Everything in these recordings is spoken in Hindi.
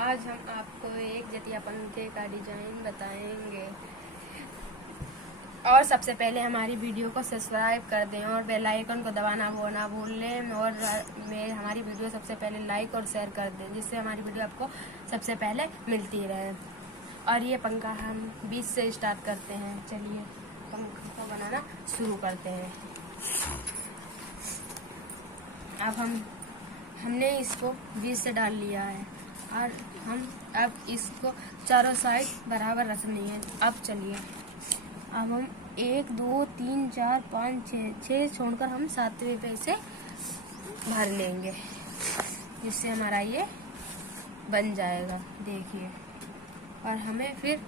आज हम आपको एक जटिया पंखे का डिजाइन बताएंगे। और सबसे पहले हमारी वीडियो को सब्सक्राइब कर दें और बेल आइकन को दबाना वो ना भूलें और हमारी वीडियो सबसे पहले लाइक और शेयर कर दें, जिससे हमारी वीडियो आपको सबसे पहले मिलती रहे। और ये पंखा हम 20 से स्टार्ट करते हैं। चलिए पंखा को बनाना शुरू करते हैं। अब हमने इसको 20 से डाल लिया है और हम अब इसको चारों साइड बराबर रखनी है। अब चलिए अब हम 1 2 3 4 5 6 छोड़कर हम 7वें पे इसे भर लेंगे, जिससे हमारा ये बन जाएगा। देखिए, और हमें फिर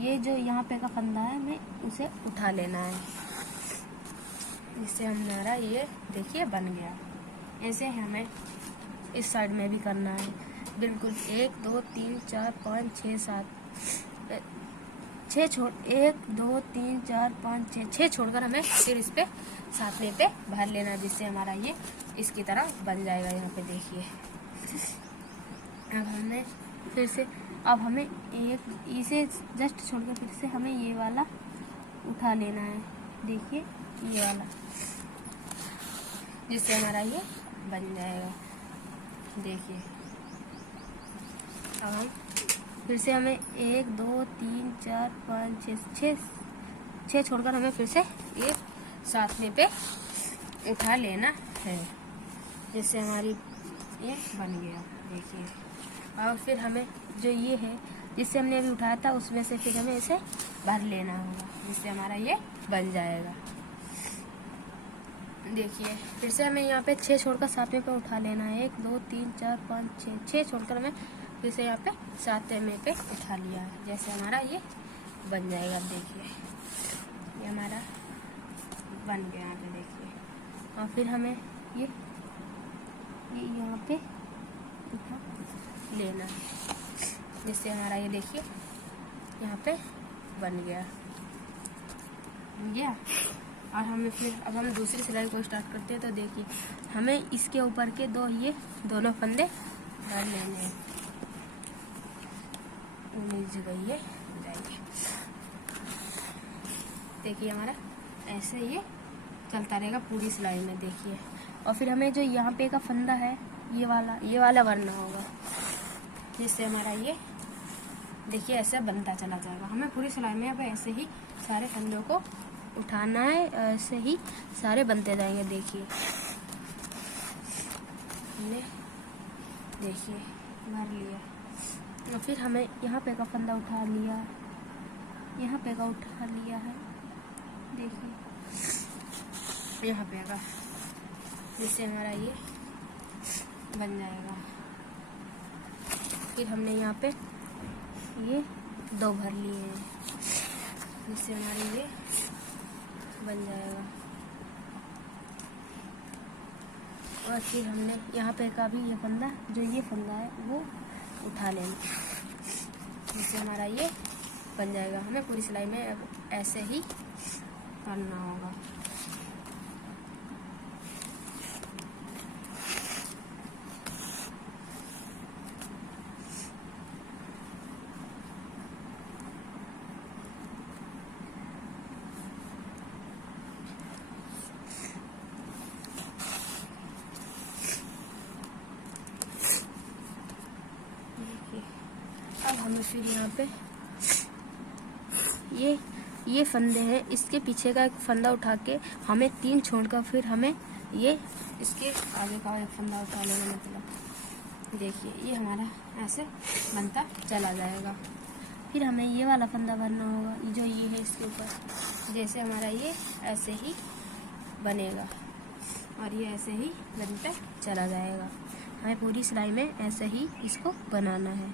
ये जो यहाँ पे का फंदा है हमें उसे उठा लेना है, जिससे हमारा ये देखिए बन गया। ऐसे हमें इस साइड में भी करना है बिल्कुल। 1 2 3 4 5 6 7 6 1 2 3 4 5 6 छोड़कर हमें फिर इस पे 7वें पे भर लेना है, जिससे हमारा ये इसकी तरह बन जाएगा। यहाँ पे देखिए, अब हमें फिर से एक इसे जस्ट छोड़कर फिर से हमें ये वाला उठा लेना है। देखिए ये वाला, जिससे हमारा ये बन जाएगा। देखिए, अब हम फिर से हमें 1 2 3 4 5 6 छोड़कर हमें फिर से एक 7वें पे उठा लेना है, जिससे हमारी ये बन गया। देखिए, और फिर हमें जो ये है जिससे हमने अभी उठाया था उसमें से फिर हमें इसे भर लेना होगा, जिससे हमारा ये बन जाएगा। देखिए, फिर से हमें यहाँ पे 6 छोड़कर 7वें पे उठा लेना है। 1 2 3 4 5 6 छोड़कर हमें फिर से यहाँ पे 7वें पे उठा लिया है, जैसे हमारा ये बन जाएगा। देखिए, ये हमारा बन गया। यहाँ पे देखिए, और फिर हमें ये यहाँ पे उठा लेना है, जिससे हमारा ये देखिए यहाँ पे बन गया। और हमें फिर अब हम दूसरी सिलाई को स्टार्ट करते हैं। तो देखिए, हमें इसके ऊपर के ये दोनों फंदे डाल लेने हैं। जगह ये जाइए, देखिए हमारा ऐसे ये चलता रहेगा पूरी सिलाई में। देखिए, और फिर हमें जो यहाँ पे का फंदा है ये वाला भरना होगा, जिससे हमारा ये देखिए ऐसे बनता चला जाएगा। हमें पूरी सिलाई में अब ऐसे ही सारे फंदों को उठाना है, ऐसे ही सारे बनते जाएंगे। देखिए, हमने देखिए भर लिया, और फिर हमें यहाँ पे का फंदा उठा लिया, यहाँ पे का उठा लिया है। देखिए, यहाँ पे का, जिससे हमारा ये बन जाएगा। फिर हमने यहाँ पे ये 2 भर लिए हैं, जिससे हमारी ये बन जाएगा। और फिर हमने यहाँ पे का भी ये फंदा है वो उठा लेना, जिससे हमारा ये बन जाएगा। हमें पूरी सिलाई में अब ऐसे ही करना होगा। अब हमें फिर यहाँ पे ये फंदे हैं, इसके पीछे का एक फंदा उठा के हमें 3 छोड़कर फिर हमें ये इसके आगे का एक फंदा उठा लेना। मतलब देखिए, ये हमारा ऐसे बनता चला जाएगा। फिर हमें ये वाला फंदा भरना होगा, जो ये है इसके ऊपर, जैसे हमारा ये ऐसे ही बनेगा और ये ऐसे ही बनता चला जाएगा। हमें पूरी सिलाई में ऐसे ही इसको बनाना है।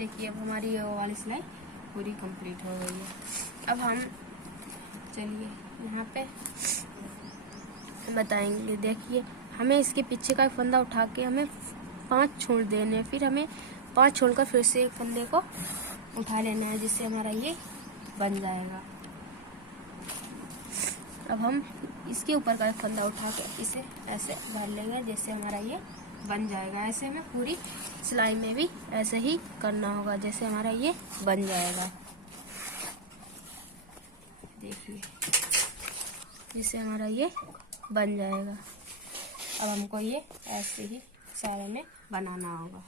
देखिए अब हमारी ये वाली सिलाई पूरी कंप्लीट हो गई है। अब हम चलिए यहाँ पे बताएंगे। देखिए हमें इसके पीछे का फंदा उठा के हमें 5 छोड़ देने हैं, फिर हमें 5 छोड़कर फिर से एक फंदे को उठा लेना है, जिससे हमारा ये बन जाएगा। अब हम इसके ऊपर का फंदा उठा के इसे ऐसे भर लेंगे, जैसे हमारा ये बन जाएगा। ऐसे हमें पूरी सिलाई में भी ऐसे ही करना होगा, जैसे हमारा ये बन जाएगा। देखिए जिससे हमारा ये बन जाएगा। अब हमको ये ऐसे ही सारे में बनाना होगा।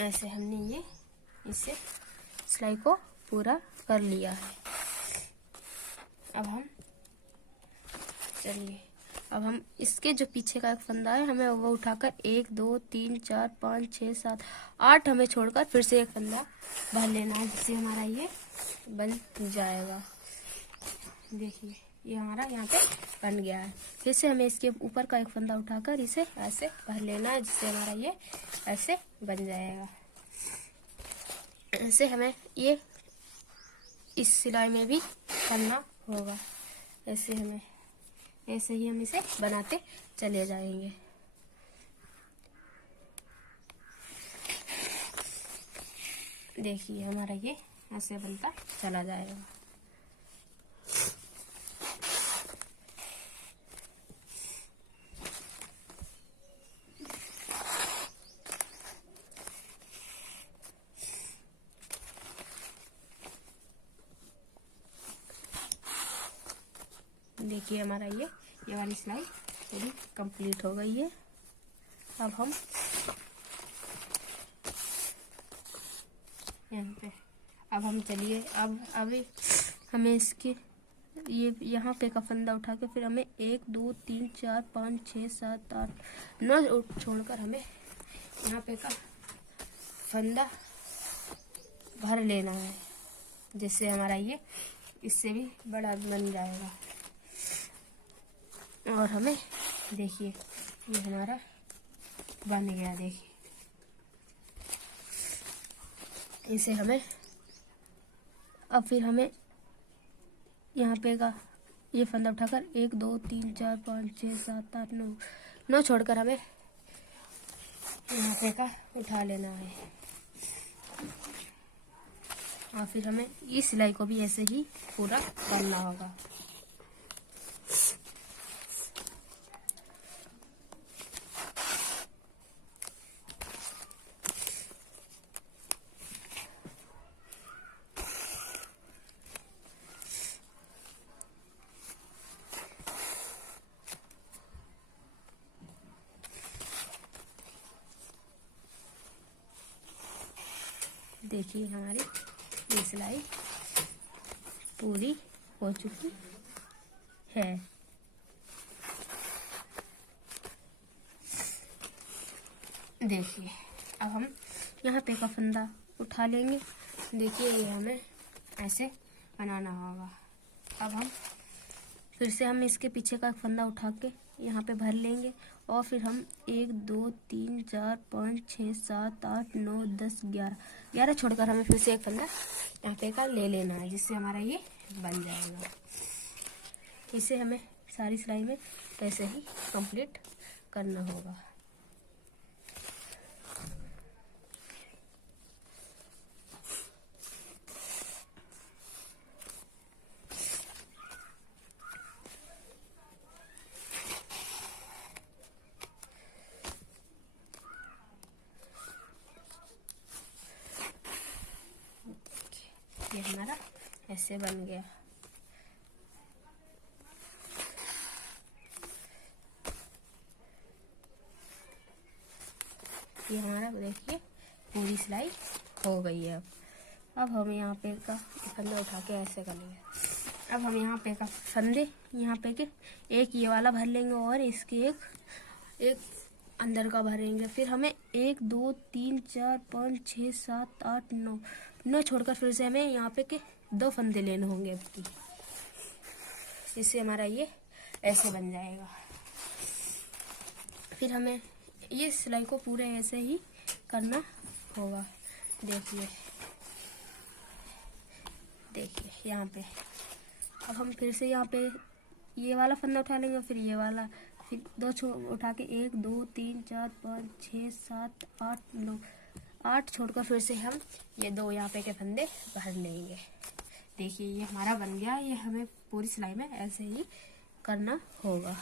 ऐसे हमने ये इससे सिलाई को पूरा कर लिया है। अब हम चलिए अब हम इसके जो पीछे का एक फंदा है हमें वो उठाकर 1 2 3 4 5 6 7 8 हमें छोड़कर फिर से एक फंदा भर लेना है, जिससे हमारा ये बन जाएगा। देखिए ये हमारा यहाँ पे बन गया है। फिर से हमें इसके ऊपर का एक फंदा उठाकर इसे ऐसे भर लेना है, जिससे हमारा ये ऐसे बन जाएगा। ऐसे हमें ये इस सिलाई में भी करना होगा। ऐसे ही हम इसे बनाते चले जाएंगे। देखिए हमारा ये ऐसे बनता चला जाएगा। देखिए हमारा ये वाली सिलाई पूरी कंप्लीट हो गई है। अब हम यहाँ पे चलिए अब अभी हमें इसके ये यहाँ पे का फंदा उठा के फिर हमें 1 2 3 4 5 6 7 8 9 छोड़कर हमें यहाँ पे का फंदा भर लेना है, जिससे हमारा ये इससे भी बड़ा बन जाएगा। और हमें देखिए ये हमारा बन गया। देखिए इसे हमें अब फिर हमें यहाँ पे का ये फंदा उठाकर 1 2 3 4 5 6 7 8 9 छोड़कर हमें यहाँ पे का उठा लेना है। और फिर हमें इस सिलाई को भी ऐसे ही पूरा करना होगा। देखिए हमारी ये सिलाई पूरी हो चुकी है। देखिए अब हम यहाँ पे का फंदा उठा लेंगे। देखिए ये हमें ऐसे बनाना होगा। अब हम फिर से हम इसके पीछे का फंदा उठा के यहाँ पे भर लेंगे, और फिर हम 1 2 3 4 5 6 7 8 9 10 11 छोड़कर हमें फिर से एक फंदा यहाँ पे का ले लेना है, जिससे हमारा ये बन जाएगा। इसे हमें सारी सिलाई में ऐसे ही कंप्लीट करना होगा। ये हमारा ऐसे बन गया। ये हमारा देखिए पूरी सिलाई हो गई है। अब हम यहाँ पे का फंदा उठा के ऐसे कर लेंगे। अब हम यहाँ पे का फंदे यहाँ पे के एक ये वाला भर लेंगे, और इसके एक अंदर का भरेंगे। फिर हमें 1 2 3 4 5 6 7 8 9 छोड़कर फिर से हमें यहाँ पे के 2 फंदे लेने होंगे अब। इससे हमारा ये ऐसे बन जाएगा। फिर हमें ये सिलाई को पूरे ऐसे ही करना होगा। देखिए यहाँ पे। अब हम फिर से यहाँ पे ये वाला फंदा उठा लेंगे, फिर ये वाला, फिर 2 उठा के 1 2 3 4 5 6 7 8 9 8 छोड़कर फिर से हम ये 2 यहाँ पे के फंदे भर लेंगे। देखिए ये हमारा बन गया। ये हमें पूरी सिलाई में ऐसे ही करना होगा।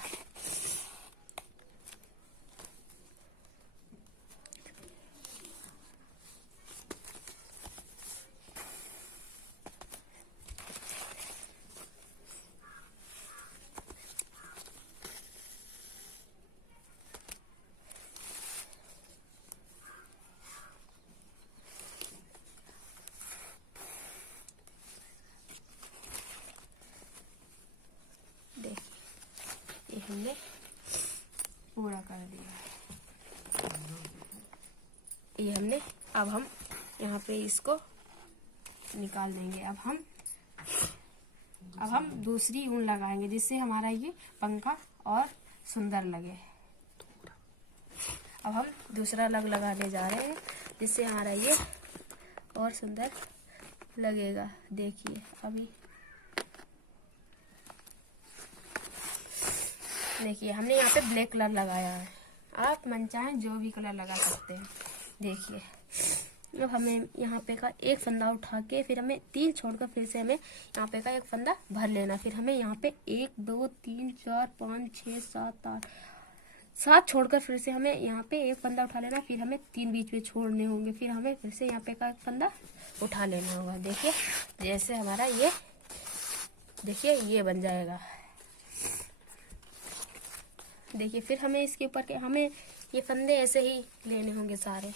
ये हमने पूरा कर दिया। ये हमने, अब हम यहाँ पे इसको निकाल देंगे। अब हम दूसरी ऊन लगाएंगे जिससे हमारा ये पंखा और सुंदर लगे। अब हम दूसरा लग लगाने जा रहे हैं जिससे हमारा ये और सुंदर लगेगा। देखिए अभी देखिए हमने यहाँ पे ब्लैक कलर लगाया है। आप मन चाहें जो भी कलर लगा सकते हैं। देखिए अब हमें यहाँ पे का एक फंदा उठा के फिर हमें 3 छोड़कर फिर से हमें यहाँ पे का एक फंदा भर लेना। फिर हमें यहाँ पे 1 2 3 4 5 6 7 8 7 छोड़कर फिर से हमें यहाँ पे एक फंदा उठा लेना। फिर हमें 3 बीच में छोड़ने होंगे। फिर हमें फिर से यहाँ पे का एक फंदा उठा लेना होगा। देखिए जैसे हमारा ये, देखिए ये बन जाएगा। देखिए फिर हमें इसके ऊपर के हमें ये फंदे ऐसे ही लेने होंगे सारे,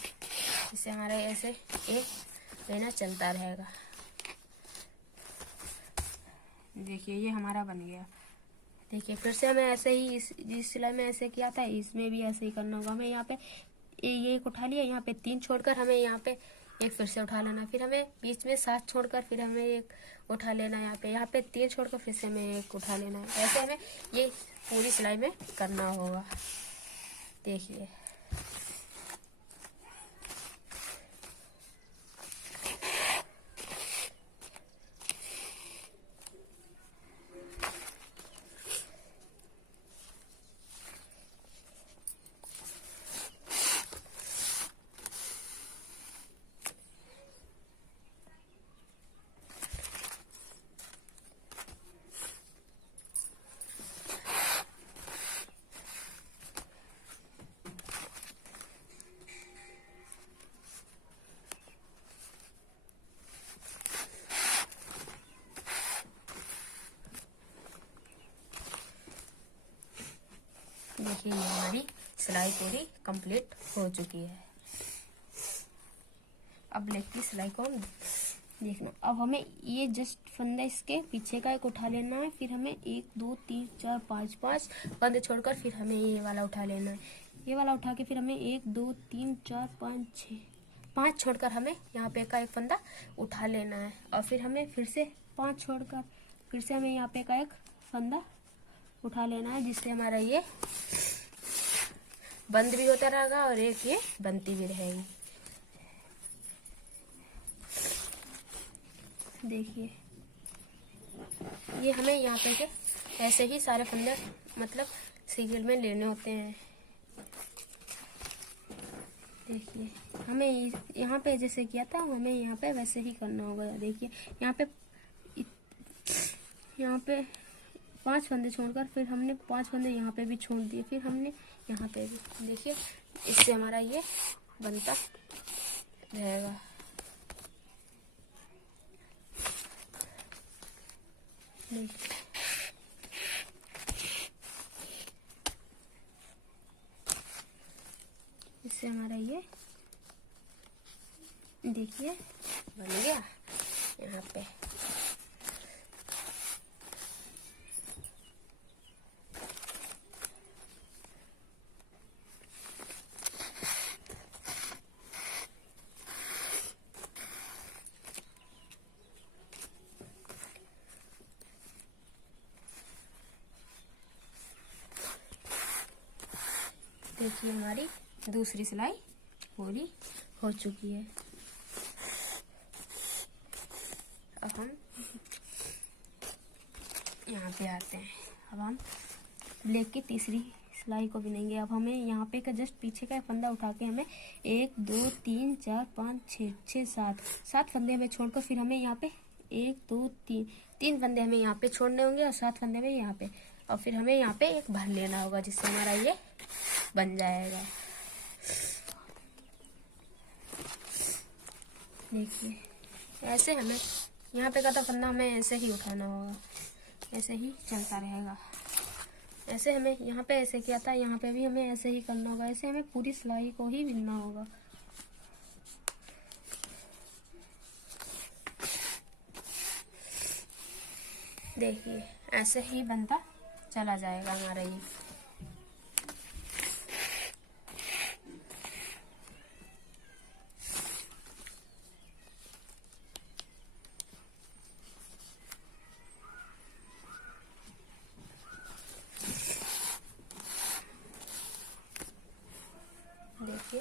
इससे हमारा ऐसे एक लेना चलता रहेगा। देखिए ये हमारा बन गया। देखिए फिर से हमें ऐसे ही जिस सिलाई में ऐसे किया था इसमें भी ऐसे ही करना होगा। हमें यहाँ पे ये एक उठा लिया, यहाँ पे 3 छोड़कर हमें यहाँ पे एक फिर से उठा लेना। फिर हमें बीच में 7 छोड़कर फिर हमें एक उठा लेना। यहाँ पे 3 छोड़कर फिर से हमें एक उठा लेना है। ऐसे हमें ये पूरी सिलाई में करना होगा। देखिए देखिए ये हमारी सिलाई पूरी कंप्लीट हो चुकी है। अब लेग की सिलाई को देखना। अब हमें ये जस्ट फंदा इसके पीछे का एक उठा लेना है। फिर हमें 1 2 3 4 5 फंदे छोड़कर फिर हमें ये वाला उठा लेना है। ये वाला उठा के फिर हमें 1 2 3 4 5 6 5 छोड़कर हमें यहाँ पे का एक फंदा उठा लेना है। और फिर हमें फिर से 5 छोड़कर फिर से हमें यहाँ पे का एक फंदा उठा लेना है, जिससे हमारा ये बंद भी होता रहेगा और एक ये बनती भी रहेगी। देखिए ये हमें यहाँ पे के ऐसे ही सारे फंदे मतलब सीरियल में लेने होते हैं। देखिए हमें यहाँ पे जैसे किया था हमें यहाँ पे वैसे ही करना होगा। देखिए यहाँ पे 5 फंदे छोड़कर फिर हमने 5 फंदे यहाँ पे भी छोड़ दिए। फिर हमने यहाँ पे भी, देखिए इससे हमारा ये बनता रहेगा। इससे हमारा ये देखिए बन गया यहाँ पे। देखिए हमारी दूसरी सिलाई पूरी हो चुकी है। अब हम यहाँ पे आते हैं। अब हम ब्लेड की तीसरी सिलाई को बिनेंगे। अब हमें यहाँ पे का जस्ट पीछे का फंदा उठा के हमें 1 2 3 4 5 6 7 फंदे हमें छोड़कर फिर हमें यहाँ पे 1 2 3 फंदे हमें यहाँ पे छोड़ने होंगे और 7 फंदे में यहाँ पे, और फिर हमें यहाँ पे एक भर लेना होगा जिससे हमारा ये बन जाएगा। देखिए ऐसे हमें यहाँ पे का तो फंदा हमें ऐसे ही उठाना होगा, ऐसे ही चलता रहेगा। ऐसे हमें यहाँ पे ऐसे किया था, यहाँ पे भी हमें ऐसे ही करना होगा। ऐसे हमें पूरी सिलाई को ही बिनना होगा। देखिए ऐसे ही बनता चला जाएगा हमारा ये। देखिए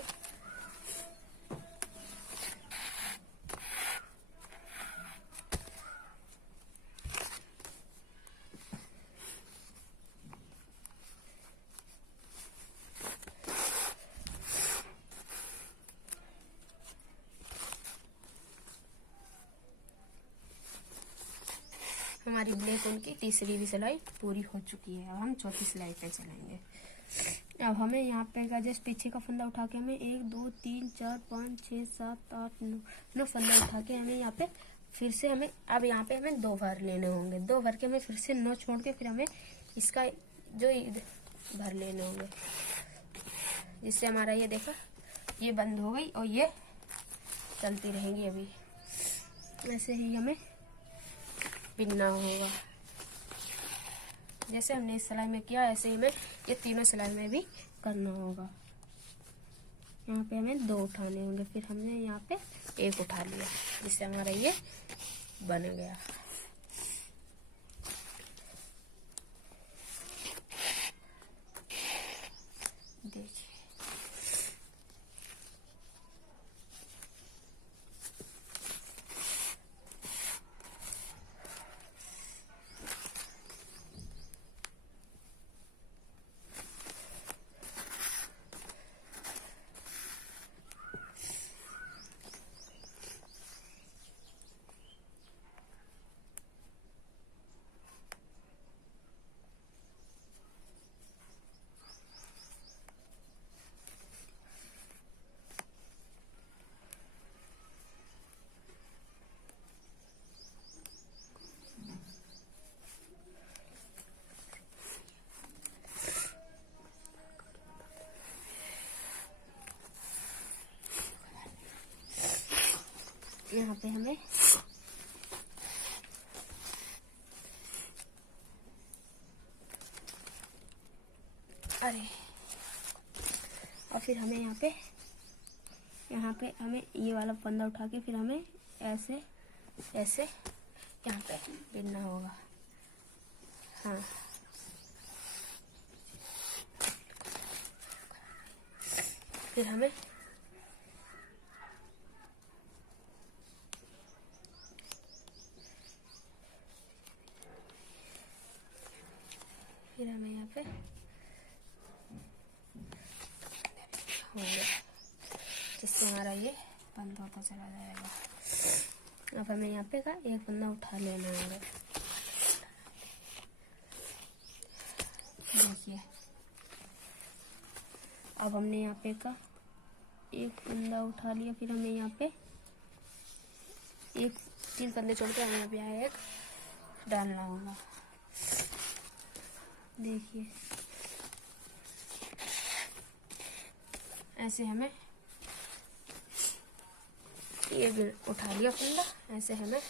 हमारी ब्लेड उनकी तीसरी भी सिलाई पूरी हो चुकी है। अब हम चौथी सिलाई पे चलेंगे। अब हमें यहाँ पे का जस्ट पीछे का फंदा उठा के हमें 1 2 3 4 5 6 7 8 9 फंदा उठा के हमें यहाँ पे फिर से हमें अब यहाँ पे हमें 2 भर लेने होंगे। 2 भर के हमें फिर से 9 छोड़ के फिर हमें इसका जो भर लेने होंगे, जिससे हमारा ये देखा ये बंद हो गई और ये चलती रहेंगी। अभी ऐसे ही हमें बिनना होगा। जैसे हमने इस सिलाई में किया ऐसे ही हमें ये तीनों सिलाई में भी करना होगा। यहाँ पे हमें 2 उठाने होंगे, फिर हमने यहाँ पे 1 उठा लिया जिससे हमारा ये बन गया। देखिए यहाँ पे हमें और फिर हमें यहाँ पे हमें ये वाला फंदा उठा के फिर हमें ऐसे ऐसे यहाँ पे बिनना होगा। हाँ फिर हमें यहाँ पे हो गया, जिससे हमारा ये बंद होता चला जाएगा। अब हमें यहाँ पे का एक फंदा उठा लेना होगा। देखिए अब हमने यहाँ पे का एक फंदा उठा लिया, फिर हमें यहाँ पे 3 फंदे छोड़ के हमें यहाँ पे एक डालना होगा। देखिए ऐसे हमें ये भी उठा लिया फंदा, ऐसे हमें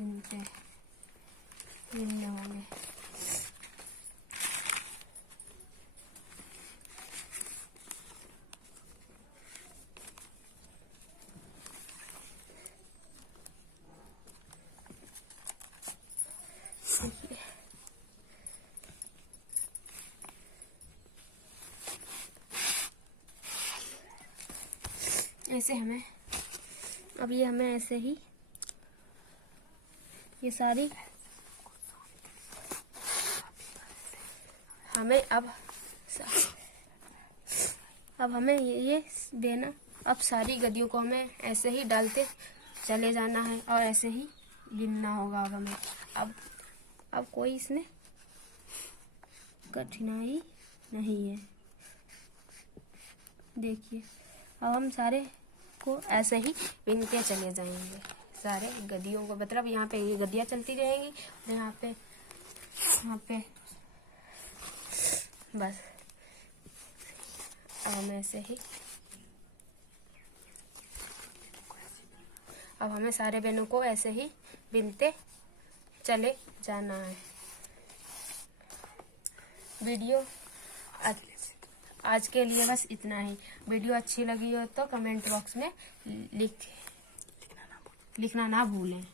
इनके बिनने होंगे। ऐसे हमें अब ये हमें ऐसे ही ये सारी हमें अब हमें ये देना। अब सारी गद्दियों को हमें ऐसे ही डालते चले जाना है और ऐसे ही गिनना होगा। अब हमें अब कोई इसमें कठिनाई नहीं है। देखिए अब हम सारे को ऐसे ही बिन के चले जाएंगे, सारे गद्दियों को। मतलब यहाँ पे ये गद्दियाँ चलती रहेंगी और यहाँ पे बस हम ऐसे ही अब हमें सारे बेनों को ऐसे ही बिनते चले जाना है। वीडियो आज के लिए बस इतना ही। वीडियो अच्छी लगी हो तो कमेंट बॉक्स में लिखना ना भूलें।